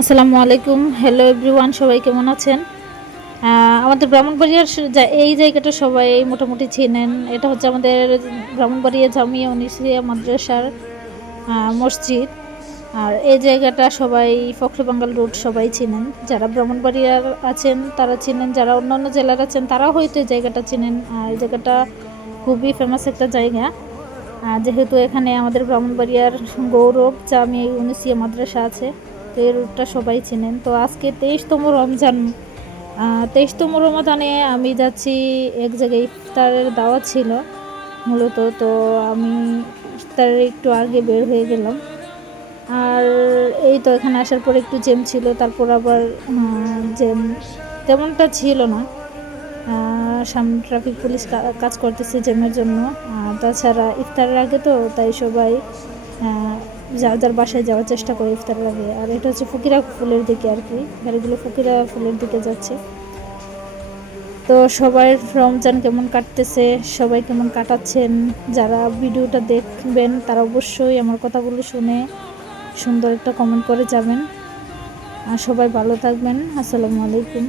আসসালামু আলাইকুম। Hello everyone, সবাই কেমন আছেন? আমাদের ব্রাহ্মণবাড়িয়ার এই জায়গাটা সবাই মোটামুটি চেনেন। এটা হচ্ছে আমাদের ব্রাহ্মণবাড়িয়া জামিয়া উনিসিয়া মাদ্রাসার মসজিদ। আর এই জায়গাটা সবাই ফখরে বাঙ্গাল রোড সবাই চেনেন। যারা ব্রাহ্মণবাড়িয়ার আছেন তারা চেনেন, যারা অন্যান্য জেলার আছেন তারাও হয়তো এই জায়গাটা চেনেন। এই জায়গাটা খুবই ফেমাস একটা জায়গা, যেহেতু এখানে আমাদের ব্রাহ্মণবাড়িয়ার গৌরব জামিয়া উনিসিয়া মাদ্রাসা আছে, তো এই রুটটা সবাই চেনেন। তো আজকে 23তম রমজান, 23তম রমাদানে আমি যাচ্ছি এক জায়গায়, ইফতারের দাওয়াত ছিল মূলত। তো আমি ইফতারের একটু আগে বের হয়ে গেলাম। আর এই তো এখানে আসার পর একটু জ্যাম ছিল, তারপর আবার জ্যাম তেমনটা ছিল না। সামনে ট্রাফিক পুলিশ কাজ করতেছে জ্যামের জন্য। তাছাড়া ইফতারের আগে তো তাই সবাই যার যার বাসায় যাওয়ার চেষ্টা করে ইফতারের আগে। আর এটা হচ্ছে ফকিরা ফুলের দিকে আর কি, গাড়িগুলো ফকিরা ফুলের দিকে যাচ্ছে। তো সবাই রমজান কেমন কাটতেছে, সবাই কেমন কাটাচ্ছেন, যারা ভিডিওটা দেখবেন তারা অবশ্যই আমার কথাগুলো শুনে সুন্দর একটা কমেন্ট করে যাবেন। আর সবাই ভালো থাকবেন। আসসালামু আলাইকুম।